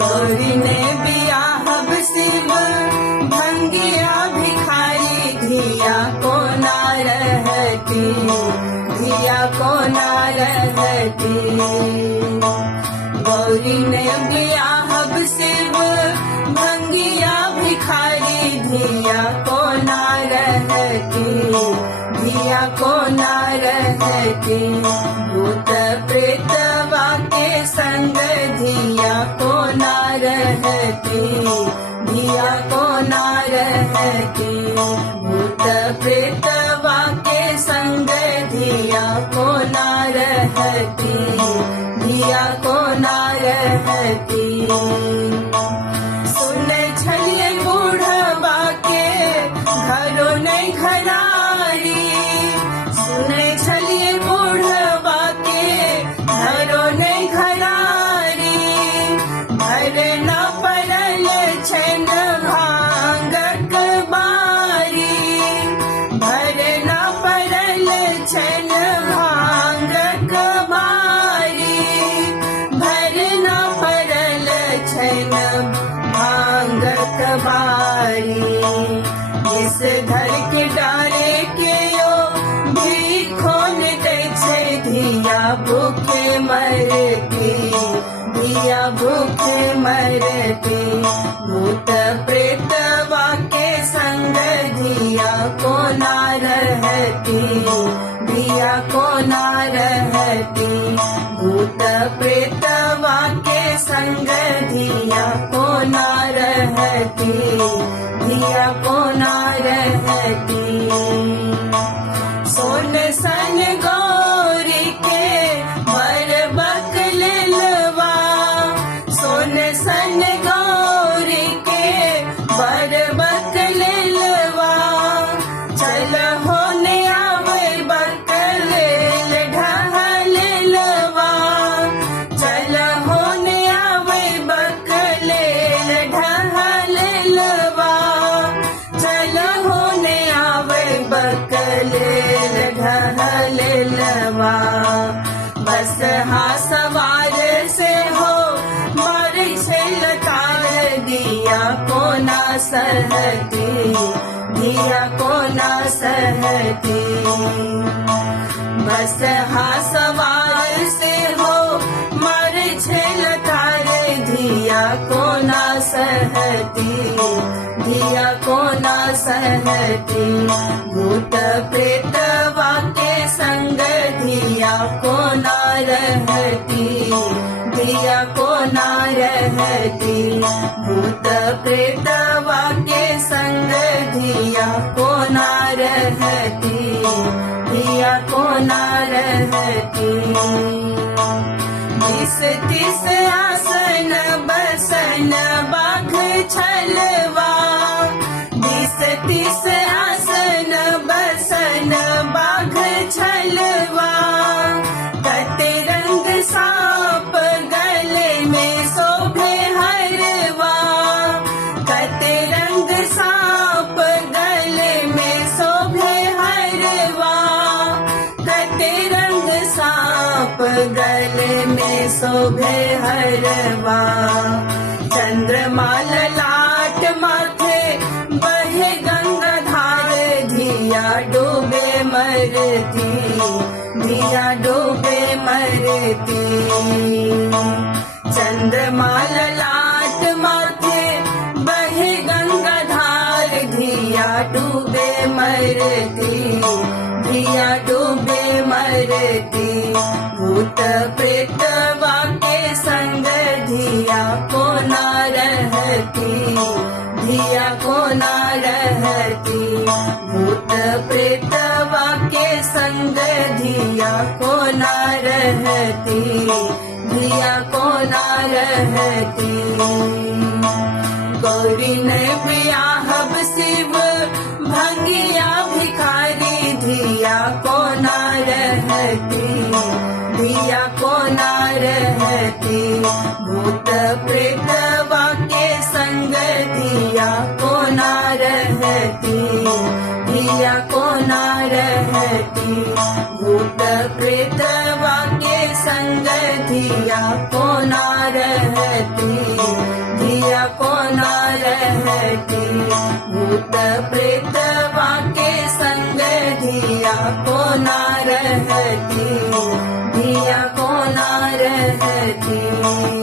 गौरी ने बियाहब शिव भंगिया भिखारी, धिया को ना रहती, धिया को ना रहती। गौरी ने बियाहब शिव भंगिया भिखारी, धिया को ना रहती, धिया को ना रहती। भूत प्रेतवा के संग धिया को ना रहती, धिया को ना रहती। भूत प्रेतवा के संग धिया को ना रहती, धिया को ना रहती। सुन छलिए बूढ़वा के घरों नहीं घरारी, सुन छलिए बूढ़वा के घरों नहीं घरारी। घर न पड़ल छन भांगक बारी, घर न पड़ल छन भांगक बारी, घर न पड़ल छन भांगक बारी। इस धर के डारे के यो भी खोल दे छे, धिया भूखे मरती, धिया भूखे मरती। भूत प्रेतवा के संग धिया को ना रहती, धिया को ना रहती। भूत प्रेतवा के संग धिया को ना रहती, धिया को ना रहती। सोन सन गौरी के बर बकलवा, सोन सन गौरी के बर बकलवा। चल होने आवे बकलेल ढहलवा, चल होने आवे बकलेल ढहलवा, चल होने आवे बकलेल ढहलवा। बस हा सवार से हो मार छेल तार, दिया को ना सहती, दिया को ना सहती। बस हा सवार से हो मार छेल तार, दिया को ना सहती, धिया को ना सहती। भूत प्रेतवा के संग धिया को ना रहती, धिया को ना रहती। भूत प्रेतवा के संग धिया को ना रहती, धिया को ना रहती। 20-30 आसन बसन बाघ छलवा, 20-30 आसन बसन बाघ छलवा। कते रंग सांप गले में शोभे हरवा, कते रंग सांप गले में शोभे हरवा, कते रंग सांप गले में शोभे हरवा। चंद्रमा ललाट माथे बहे गंगाधार, धिया डूबे मरती, धिया डूबे मरती। चंद्रमा ललाट माथे बहे गंगाधार, धिया डूबे मरती, धिया डूबे मरती। भूत प्रेतवा के संग धिया को ना रहती, धिया को ना रहती। भूत प्रेतवा के संग धिया को ना रहती, धिया को ना रहती। गौरी ने बियाहब शिव भंगिया भिखारी, धिया को ना रहती, धिया को ना रहती। भूत प्रेतवा के संग धिया को ना रहती, धिया को ना रहती। भूत प्रेतवा के संग धिया धिया को ना रहती, धिया को ना रहती। भूत प्रेत के संग धिया को ना रहती, धिया को ना रहती।